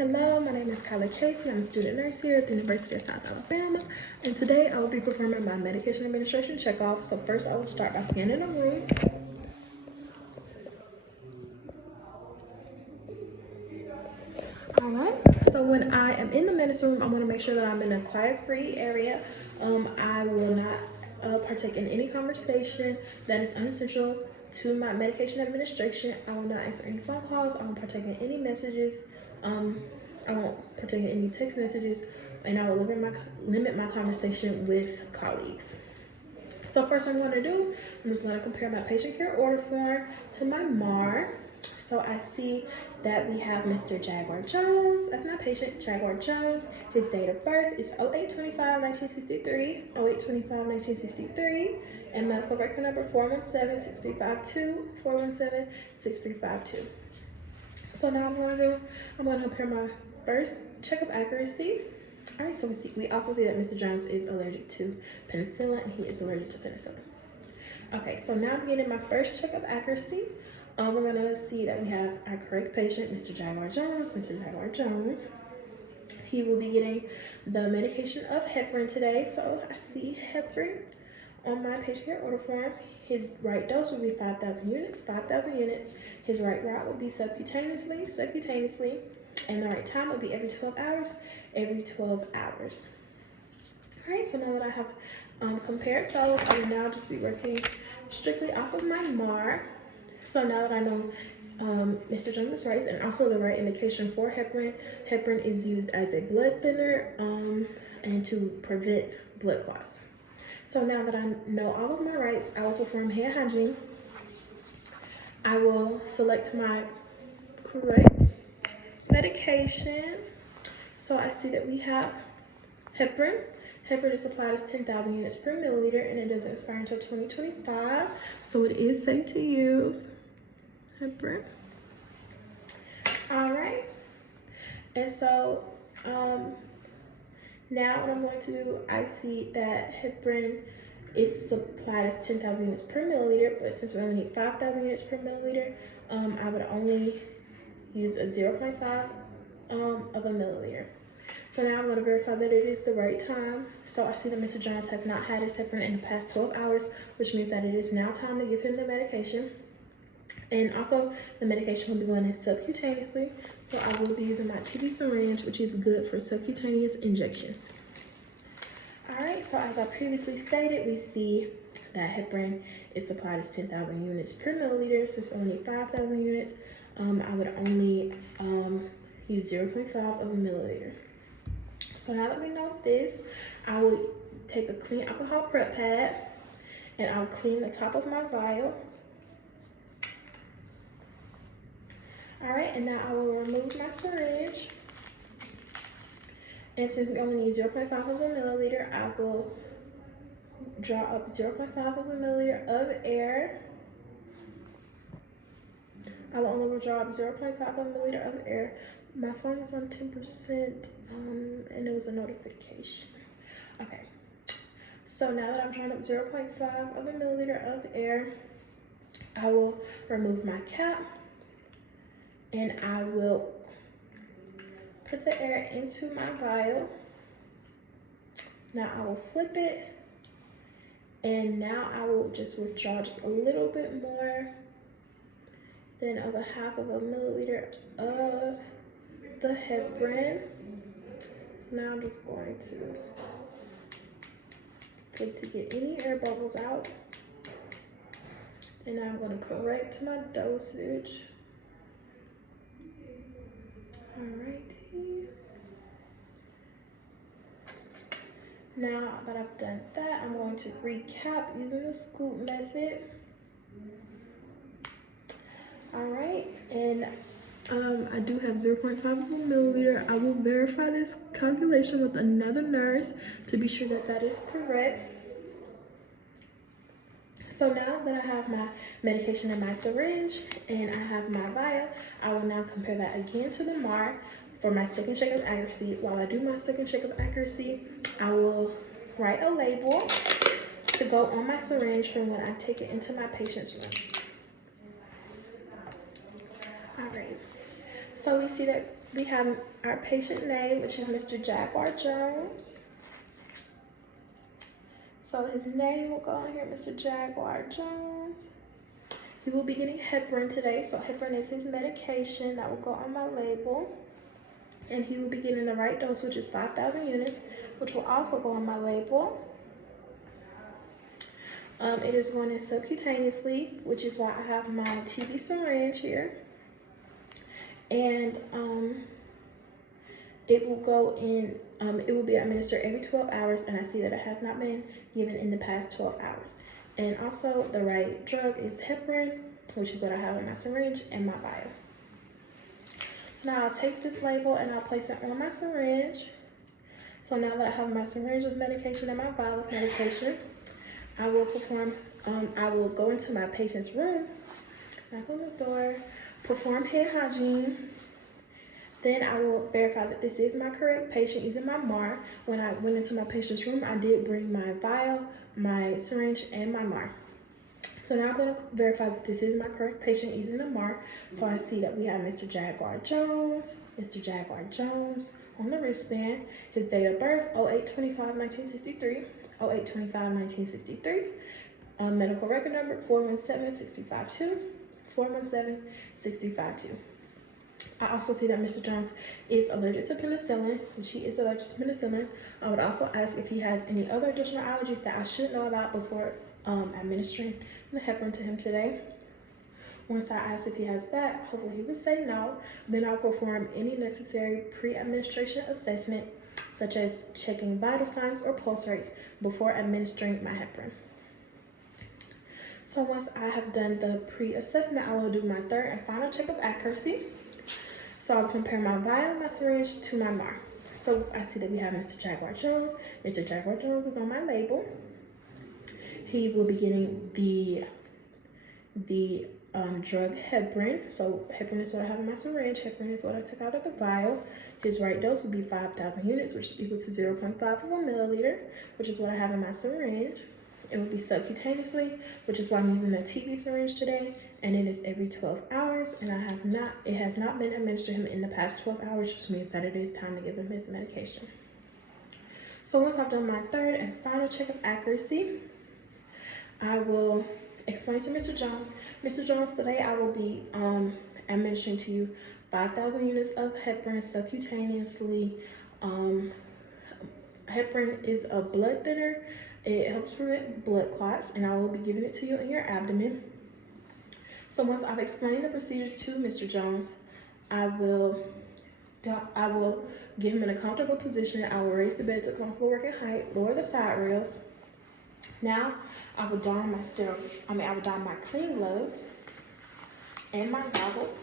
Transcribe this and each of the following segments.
Hello, my name is Kyla Casey. I'm a student nurse here at the University of South Alabama, and today I will be performing my medication administration checkoff. So first I will start by scanning the room. Alright, so when I am in the medicine room, I want to make sure that I'm in a quiet-free area. I will not partake in any conversation that is unessential to my medication administration. I will not answer any phone calls. I won't partake in any messages. I won't partake in any text messages, and I will limit my conversation with colleagues. So first what I'm going to do, I'm just going to compare my patient care order form to my MAR. So I see that we have Mr. Jaguar Jones as my patient. Jaguar Jones, his date of birth is 08/25/1963, 08/25/1963, and medical record number 417-6352, 417-6352. So now I'm going to compare my first checkup accuracy. All right, so we also see that Mr. Jones is allergic to penicillin, and he is allergic to penicillin. Okay, so now beginning my first checkup accuracy, we're gonna see that we have our correct patient, Mr. Jaguar Jones. Mr. Jaguar Jones, he will be getting the medication of heparin today. So I see heparin on my patient care order form. His right dose will be 5,000 units, 5,000 units. His right route will be subcutaneously, and the right time will be every 12 hours, every 12 hours. All right, so now that I have compared those, I will now just be working strictly off of my MAR. So now that I know Mr. Jones' rights and also the right indication for heparin, heparin is used as a blood thinner and to prevent blood clots. So now that I know all of my rights, I will perform hand hygiene. I will select my correct medication. So I see that we have heparin. Heparin is supplied as 10,000 units per milliliter, and it doesn't expire until 2025. So it is safe to use. Heparin. All right. And so now what I'm going to do, I see that heparin is supplied as 10,000 units per milliliter, but since we only need 5,000 units per milliliter, I would only use a 0.5 of a milliliter. So now I'm going to verify that it is the right time. So I see that Mr. Jones has not had his heparin in the past 12 hours, which means that it is now time to give him the medication. And also, the medication will be going in subcutaneously. So I will be using my TB syringe, which is good for subcutaneous injections. All right, so as I previously stated, we see that heparin is supplied as 10,000 units per milliliter. Since we only need 5,000 units, I would only use 0.5 of a milliliter. So now that we know this, I will take a clean alcohol prep pad and I'll clean the top of my vial. All right, and now I will remove my syringe. And since we only need 0.5 of a milliliter, I will draw up 0.5 of a milliliter of air. I will only withdraw up 0.5 of a milliliter of air. My phone was on 10%, and it was a notification. Okay, so now that I'm drawing up 0.5 of a milliliter of air, I will remove my cap, and I will put the air into my vial. Now I will flip it, and now I will just withdraw just a little bit more than of a half of a milliliter of the heparin. So now I'm just going to flip to get any air bubbles out, and I'm going to correct my dosage. Alrighty. Now that I've done that, I'm going to recap using the scoop method. Alright, and I do have 0.5 of a milliliter. I will verify this calculation with another nurse to be sure that that is correct. So now that I have my medication in my syringe and I have my vial, I will now compare that again to the MAR for my second check of accuracy. While I do my second check of accuracy, I will write a label to go on my syringe for when I take it into my patient's room. All right. So we see that we have our patient name, which is Mr. Jaguar Jones. So his name will go on here, Mr. Jaguar Jones. He will be getting heparin today. So heparin is his medication that will go on my label. And he will be getting the right dose, which is 5,000 units, which will also go on my label. It is going in subcutaneously, which is why I have my TB syringe here. And it will go in, it will be administered every 12 hours, and I see that it has not been given in the past 12 hours. And also the right drug is heparin, which is what I have in my syringe and my vial. So now I'll take this label and I'll place it on my syringe. So now that I have my syringe of medication and my vial of medication, I will go into my patient's room, knock on the door, perform hand hygiene. Then I will verify that this is my correct patient using my MAR. When I went into my patient's room, I did bring my vial, my syringe, and my MAR. So now I'm going to verify that this is my correct patient using the MAR. So I see that we have Mr. Jaguar Jones on the wristband. His date of birth, 08/25/1963, 08/25/1963. Medical record number, 417-6352, 417-6352. I also see that Mr. Jones is allergic to penicillin, which he is allergic to penicillin. I would also ask if he has any other additional allergies that I should know about before administering the heparin to him today. Once I ask if he has that, hopefully he would say no. Then I'll perform any necessary pre-administration assessment, such as checking vital signs or pulse rates before administering my heparin. So once I have done the pre-assessment, I will do my third and final check of accuracy. So I'll compare my vial, my syringe to my MAR. So I see that we have Mr. Jaguar Jones. Mr. Jaguar Jones is on my label. He will be getting the drug heparin. So heparin is what I have in my syringe. Heparin is what I took out of the vial. His right dose would be 5,000 units, which is equal to 0.5 of a milliliter, which is what I have in my syringe. It will be subcutaneously, which is why I'm using a TB syringe today, and it is every 12 hours, and it has not been administered to him in the past 12 hours, which means that it is time to give him his medication. So once I've done my third and final check of accuracy, I will explain to Mr. Jones. Mr. Jones, today I will be administering to you 5,000 units of heparin subcutaneously. Heparin is a blood thinner. It helps prevent blood clots, and I will be giving it to you in your abdomen. So once I've explained the procedure to Mr. Jones, I will get him in a comfortable position. I will raise the bed to a comfortable working height, lower the side rails. Now I will don my clean gloves and my goggles.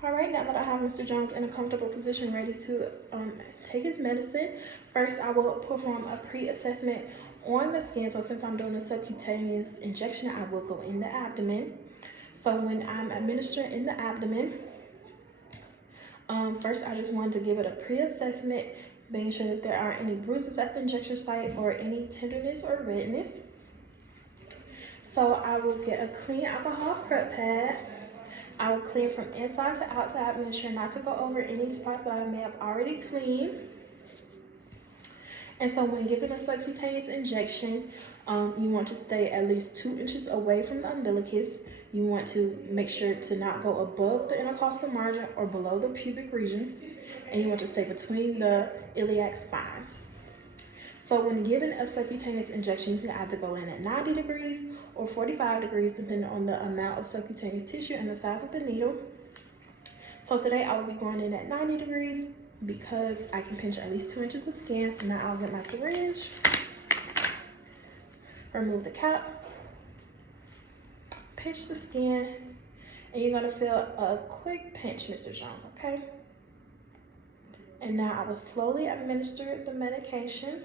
All right, now that I have Mr. Jones in a comfortable position, ready to take his medicine, first I will perform a pre-assessment on the skin. So since I'm doing a subcutaneous injection, I will go in the abdomen. So when I'm administering in the abdomen, first I just wanted to give it a pre-assessment, making sure that there aren't any bruises at the injection site or any tenderness or redness. So I will get a clean alcohol prep pad. I will clean from inside to outside, make sure not to go over any spots that I may have already cleaned. And so when giving a subcutaneous injection, you want to stay at least 2 inches away from the umbilicus. You want to make sure to not go above the intercostal margin or below the pubic region. And you want to stay between the iliac spines. So when given a subcutaneous injection, you can either go in at 90 degrees or 45 degrees, depending on the amount of subcutaneous tissue and the size of the needle. So today I will be going in at 90 degrees because I can pinch at least 2 inches of skin. So now I'll get my syringe, remove the cap, pinch the skin, and you're gonna feel a quick pinch, Mr. Jones, okay? And now I will slowly administer the medication.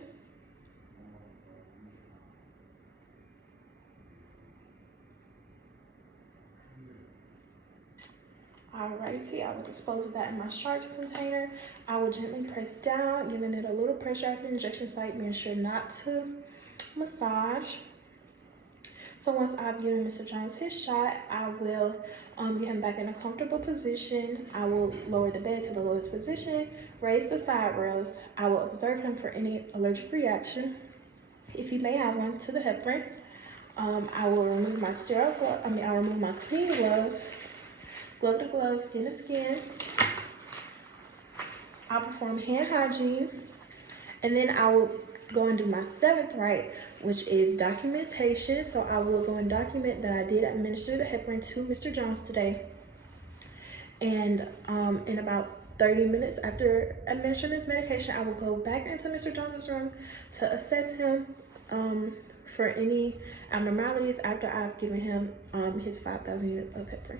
Alrighty, I will dispose of that in my sharps container. I will gently press down, giving it a little pressure at the injection site, being sure not to massage. So once I've given Mr. Jones his shot, I will get him back in a comfortable position. I will lower the bed to the lowest position, raise the side rails. I will observe him for any allergic reaction, if he may have one, to the heparin. I will remove my sterile glove. I'll remove my clean gloves, glove to glove, skin to skin. I'll perform hand hygiene, and then I will go and do my 7th right, which is documentation. So I will go and document that I did administer the heparin to Mr. Jones today. And in about 30 minutes after administering this medication, I will go back into Mr. Jones' room to assess him for any abnormalities after I've given him his 5,000 units of heparin.